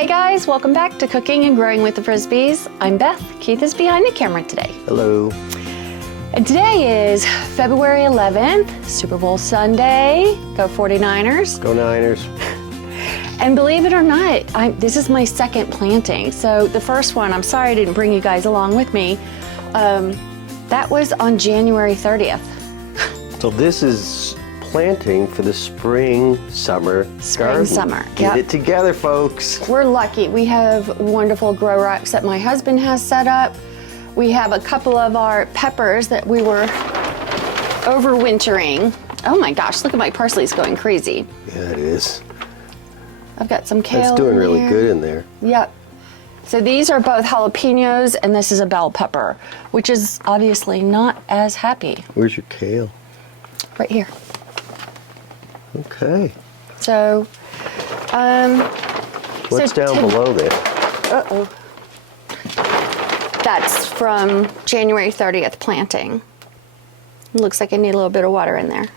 Hey guys, welcome back to Cooking and Growing with the Frisbys. I'm Beth. Keith is behind the camera today. Hello. And today is February 11th, Super Bowl Sunday. Go 49ers. Go Niners. And believe it or not, this is my second planting. So the first one, I'm sorry I didn't bring you guys along with me. That was on January 30th. So this is planting for the spring, summer garden. Summer. Get it together, folks. We're lucky. We have wonderful grow racks that my husband has set up. We have a couple of our peppers that we were overwintering. Oh my gosh, look at my parsley's going crazy. Yeah, it is. I've got some kale. It's doing really there. good in there. Yep. So these are both jalapenos, and this is a bell pepper, which is obviously not as happy. Where's your kale? Right here. Okay. So, What's down below there? Uh-oh. That's from January 30th planting. Looks like I need a little bit of water in there.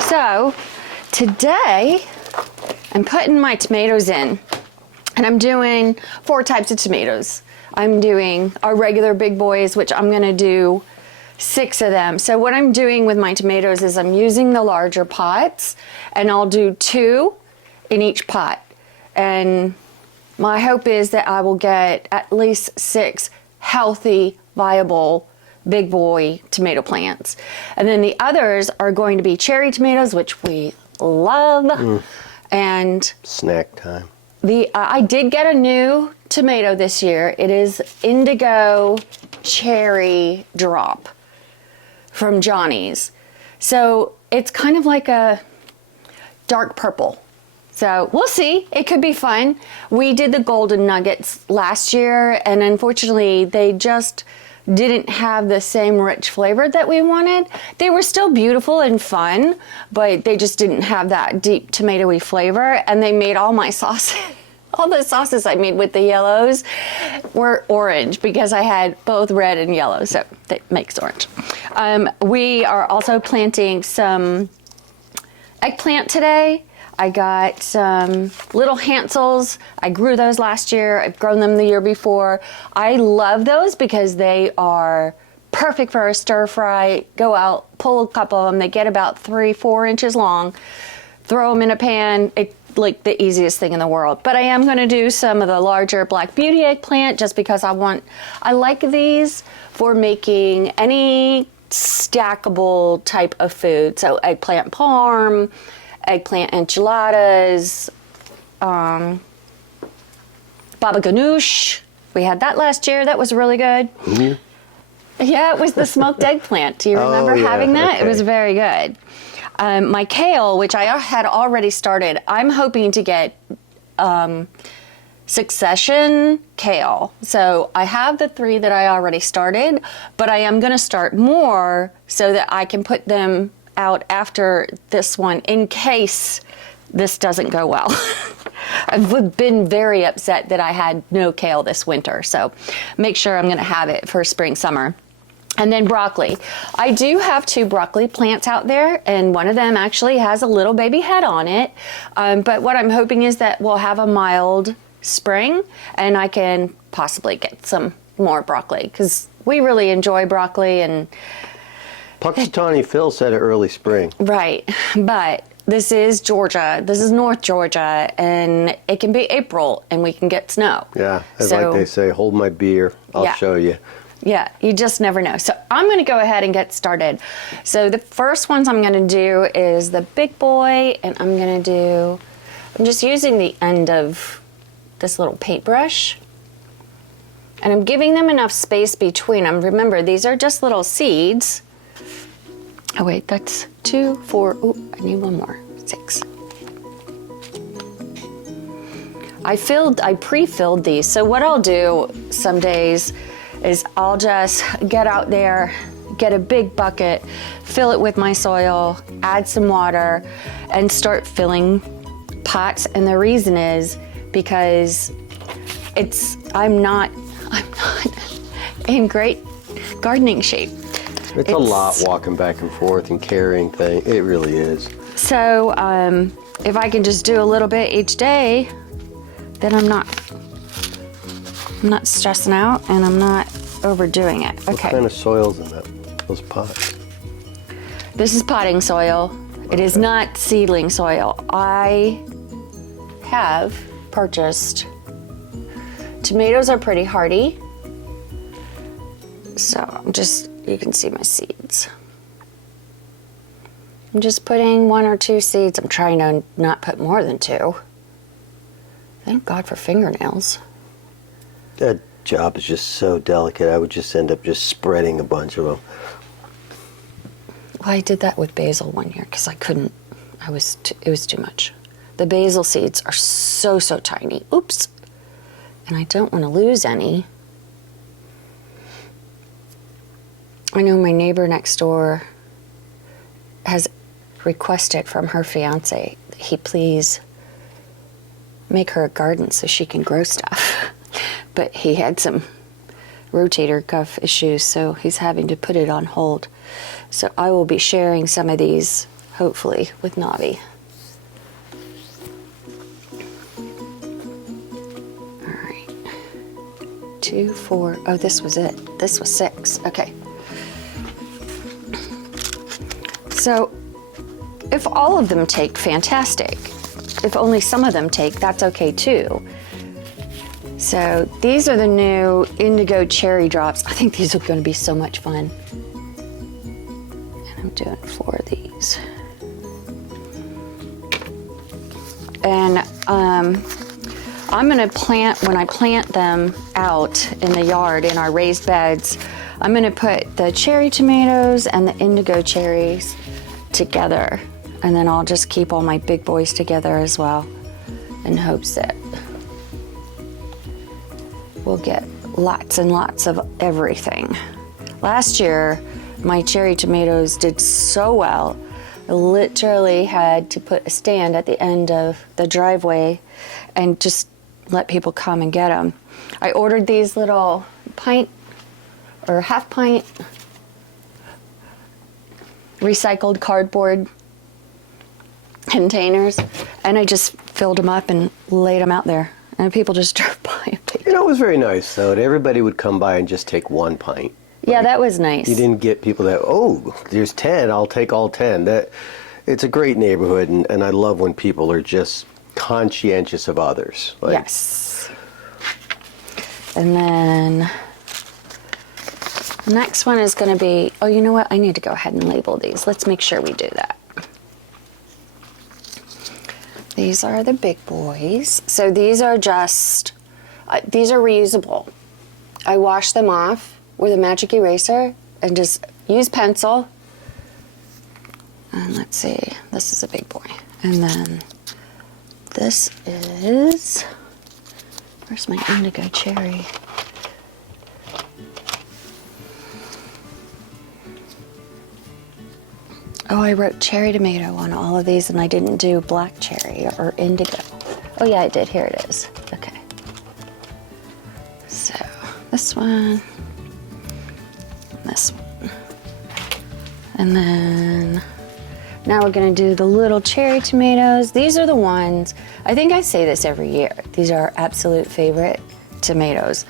So, today, I'm putting my tomatoes in. And I'm doing 4 types of tomatoes. I'm doing our regular big boys, which I'm gonna do 6 of them. So what I'm doing with my tomatoes is I'm using the larger pots, and I'll do 2 in each pot. And my hope is that I will get at least 6 healthy, viable big boy tomato plants. And then the others are going to be cherry tomatoes, which we love. And Snack time. I did get a new tomato this year. It is Indigo Cherry Drop from Johnny's. So it's kind of like a dark purple. So we'll see. It could be fun. We did the golden nuggets last year, and unfortunately they just didn't have the same rich flavor that we wanted. They were still beautiful and fun, but they just didn't have that deep tomatoey flavor, and they made all my sauces. All the sauces I made with the yellows were orange because I had both red and yellow, so that makes orange. We are also planting some eggplant today. I got some little Hansels. I grew those last year. I've grown them the year before. I love those because they are perfect for a stir fry. Go out, pull a couple of them. They get about 3-4 inches long. Throw them in a pan. It's like the easiest thing in the world. But I am going to do some of the larger Black Beauty eggplant just because I like these for making any stackable type of food. So eggplant parm, eggplant enchiladas, baba ganoush. We had that last year. That was really good. Yeah, it was the smoked eggplant. Do you remember having that? Okay. It was very good. My kale, which I had already started, I'm hoping to get succession kale. So I have the 3 that I already started, but I am going to start more so that I can put them out after this one in case this doesn't go well. I've been very upset that I had no kale this winter, so make sure I'm going to have it for spring, summer. And then broccoli. I do have 2 broccoli plants out there, and one of them actually has a little baby head on it. But what I'm hoping is that we'll have a mild spring, and I can possibly get some more broccoli, because we really enjoy broccoli. And Puxatawny Phil said early spring. right, but this is Georgia. This is North Georgia, and it can be April, and we can get snow. Yeah, like they say, hold my beer. I'll show you. Yeah, you just never know. So I'm going to go ahead and get started. So the first ones I'm going to do is the big boy, and I'm just using the end of this little paintbrush, and I'm giving them enough space between them. Remember, these are just little seeds. Oh wait, that's 2, 4, oh, I need one more, 6. I pre-filled these. So what I'll do some days is I'll just get out there, get a big bucket, fill it with my soil, add some water, and start filling pots. And the reason is because I'm not in great gardening shape. It's a lot walking back and forth and carrying things. It really is. So if I can just do a little bit each day, then I'm not stressing out and I'm not overdoing it. Okay. What kind of soil's in those pots? This is potting soil. It is not seedling soil. I have purchased, tomatoes are pretty hardy. So you can see my seeds. I'm just putting 1 or 2 seeds. I'm trying to not put more than 2. Thank God for fingernails. That job is just so delicate. I would just end up just spreading a bunch of them. Well, I did that with basil one year because I couldn't. It was too much. The basil seeds are so tiny. Oops. And I don't want to lose any. I know my neighbor next door has requested from her fiance that he please make her a garden so she can grow stuff. But he had some rotator cuff issues, so he's having to put it on hold. So I will be sharing some of these, hopefully, with Navi. All right. 2, 4. Oh, this was it. This was 6. Okay. So if all of them take, fantastic. If only some of them take, that's okay too. So these are the new indigo cherry drops. I think these are going to be so much fun. And I'm doing 4 of these. And I'm going to plant, when I plant them out in the yard in our raised beds, I'm going to put the cherry tomatoes and the indigo cherries together. And then I'll just keep all my big boys together as well in hopes that we'll get lots and lots of everything. Last year, my cherry tomatoes did so well. I literally had to put a stand at the end of the driveway and just let people come and get them. I ordered these little pint or half pint recycled cardboard containers, and I just filled them up and laid them out there, and people just drove by and picked them. You know, it was very nice though. Everybody would come by and just take 1 pint. Yeah, that was nice. You didn't get people that, oh, there's 10, I'll take all 10. It's a great neighborhood, and I love when people are just conscientious of others. Yes. And then the next one is going to be, oh, you know what? I need to go ahead and label these. Let's make sure we do that. These are the big boys. So these are just, these are reusable. I wash them off with a magic eraser and just use pencil. And let's see, this is a big boy. And then this is, where's my indigo cherry? Oh, I wrote cherry tomato on all of these and I didn't do black cherry or indigo. Oh yeah, I did. Here it is. Okay. So this one, and this one. And then now we're gonna do the little cherry tomatoes. These are the ones, I think I say this every year, these are our absolute favorite tomatoes.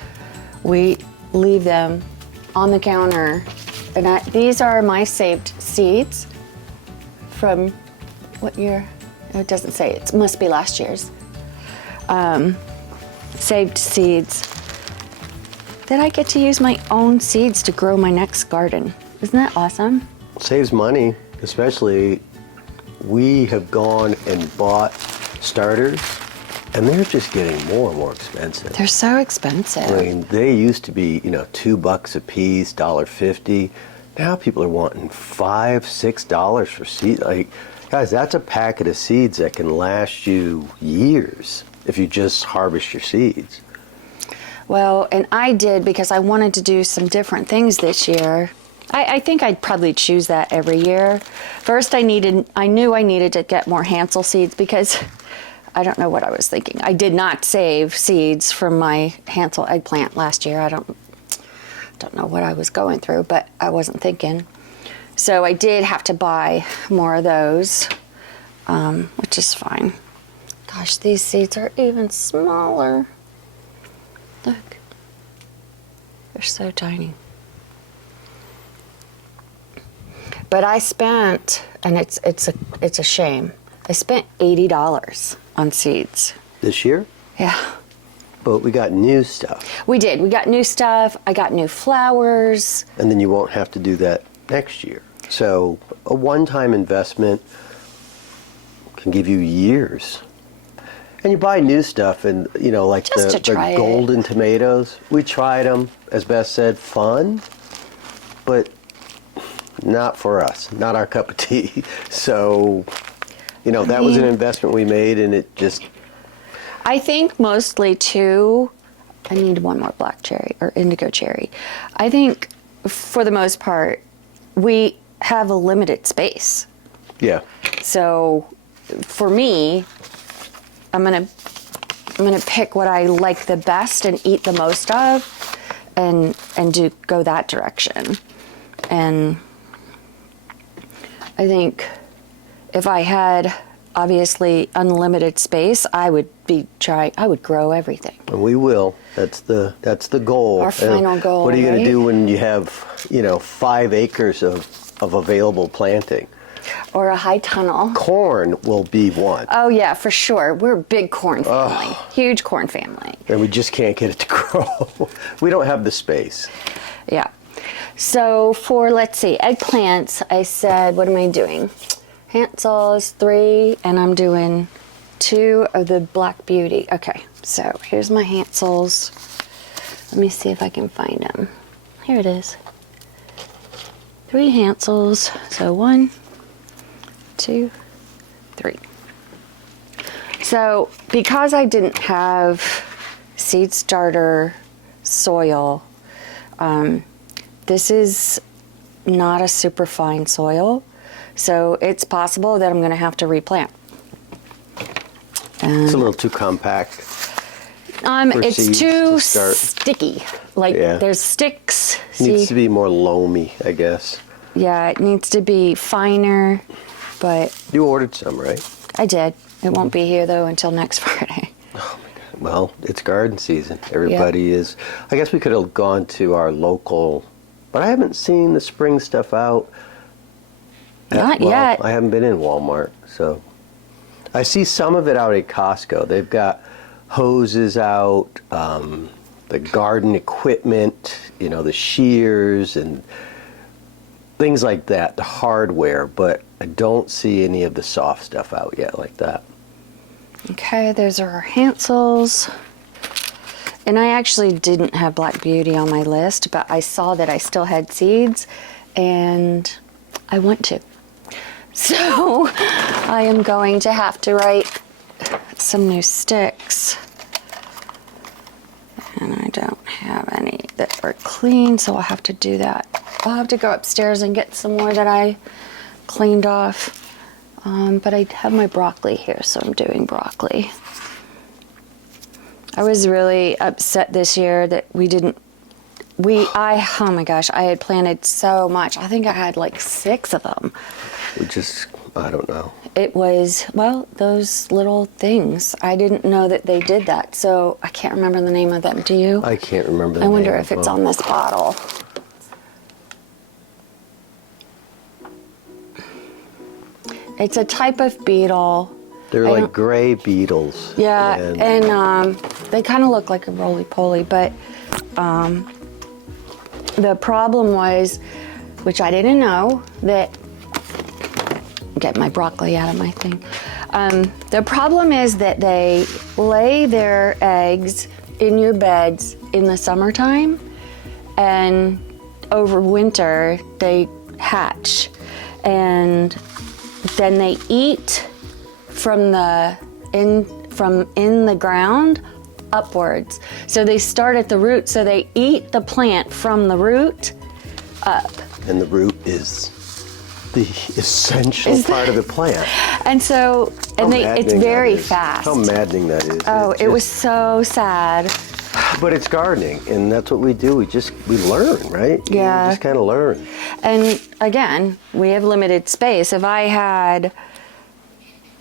We leave them on the counter, and these are my saved seeds from what year? Oh, it doesn't say, it must be last year's. Saved seeds that I get to use my own seeds to grow my next garden. Isn't that awesome? Saves money, especially we have gone and bought starters, and they're just getting more and more expensive. They're so expensive. I mean, they used to be, $2 a piece, $1.50. Now people are wanting $5, $6 for seeds. Like, guys, that's a packet of seeds that can last you years if you just harvest your seeds. Well, and I did because I wanted to do some different things this year. I think I'd probably choose that every year. First, I knew I needed to get more Hansel seeds because I don't know what I was thinking. I did not save seeds from my Hansel eggplant last year. I don't know what I was going through, but I wasn't thinking. So I did have to buy more of those, which is fine. Gosh, these seeds are even smaller. Look. They're so tiny. But I spent, and it's a shame. I spent $80 on seeds. This year? Yeah. But we got new stuff. We did. We got new stuff. I got new flowers. And then you won't have to do that next year. So a one-time investment can give you years. And you buy new stuff, and like Just to the try it. golden tomatoes. We tried them, as Beth said, fun, but not for us, not our cup of tea. So, that was an investment we made, and it just. I think mostly too, I need one more black cherry or indigo cherry. I think for the most part, we have a limited space. Yeah. So for me, I'm gonna pick what I like the best and eat the most of, and go that direction. And I think if I had obviously unlimited space, I would grow everything. And we will. That's the goal. Our final goal. What are you going right? to do when you have 5 acres of available planting? Or a high tunnel. Corn will be one. Oh yeah, for sure. We're a big corn family. Huge corn family. And we just can't get it to grow. We don't have the space. Yeah. So for, let's see, eggplants, I said, what am I doing? Hansel's 3, and I'm doing 2 of the Black Beauty. Okay, so here's my Hansel's. Let me see if I can find them. Here it is. 3 Hansel's. So 1, 2, 3. So because I didn't have seed starter soil, this is not a super fine soil, so it's possible that I'm going to have to replant. It's a little too compact. for It's seeds too to start. sticky. Like Yeah. there's sticks. Needs to be more loamy, I guess. Yeah, it needs to be finer, but You ordered some, right? I did. It won't be here though until next Friday. Well, it's garden season. Everybody is. I guess we could have gone to our local, but I haven't seen the spring stuff out. Not Well, yet. I haven't been in Walmart, so I see some of it out at Costco. They've got hoses out, the garden equipment, the shears and things like that, the hardware, but I don't see any of the soft stuff out yet like that. Okay, those are our Hansels. And I actually didn't have Black Beauty on my list, but I saw that I still had seeds and I want to. So I am going to have to write some new sticks. And I don't have any that are clean, so I'll have to do that. I'll have to go upstairs and get some more that I cleaned off. But I have my broccoli here, so I'm doing broccoli. I was really upset this year that oh my gosh, I had planted so much. I think I had like 6 of them. I don't know. It was, well, those little things. I didn't know that they did that, so I can't remember the name of them. Do you? I can't remember the I wonder name if of it's them. on this bottle. It's a type of beetle. They're I like don't- gray beetles. Yeah, And and they kind of look like a roly-poly, but the problem was, which I didn't know, that, get my broccoli out of my thing. The problem is that they lay their eggs in your beds in the summertime, and over winter they hatch, and then they eat from in the ground upwards. So they start at the root, so they eat the plant from the root up. And the root is the essential part of the plant. And so, and How it's maddening very that is. fast. How maddening that is. Oh, It's it was just- so sad. But it's gardening, and that's what we do. We learn, right? Yeah. You just kind of learn. And again, we have limited space. If I had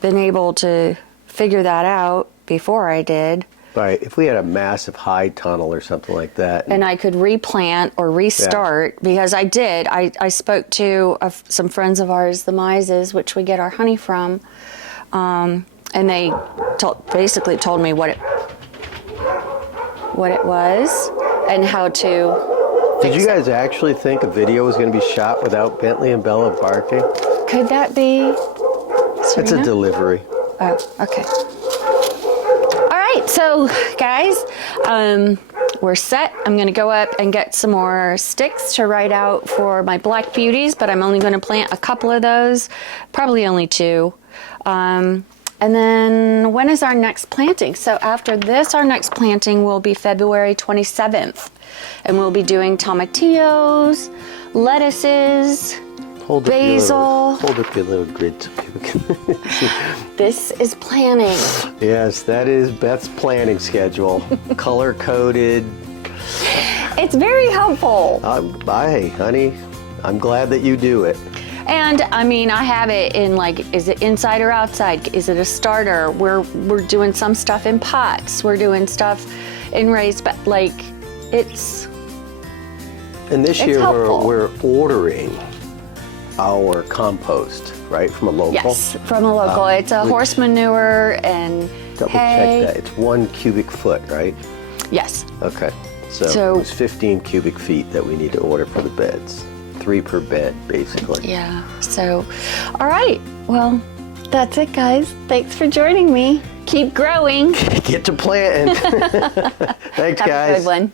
been able to figure that out before I did. Right. If we had a massive high tunnel or something like that. And I could replant or restart, because I did. I spoke to some friends of ours, the Mises, which we get our honey from, and they basically told me what it was and how to Did fix you it. guys actually think a video was going to be shot without Bentley and Bella barking? Could that be It's a Serena? delivery. Oh, okay. All right, so guys, we're set. I'm going to go up and get some more sticks to write out for my black beauties, but I'm only going to plant a couple of those, probably only 2. And then when is our next planting? So after this, our next planting will be February 27th, and we'll be doing tomatillos, lettuces, basil. Hold up your little grid so people can see. This is planning. Yes, that is Beth's planning schedule. Color coded. It's very helpful. Hey, honey, I'm glad that you do it. And I mean, I have it in like, is it inside or outside? Is it a starter? We're doing some stuff in pots. We're doing stuff in raised, but like it's. And this It's year helpful. we're ordering our compost, right, from a local. Yes, from a local. It's a which- horse manure and Double hay. check that. It's 1 cubic foot, right? Yes. Okay. So So- it was 15 cubic feet that we need to order for the beds. 3 per bed, basically. Yeah. So, all right. Well, that's it, guys. Thanks for joining me. Keep growing. Get to planting. Thanks, Have guys. a good one.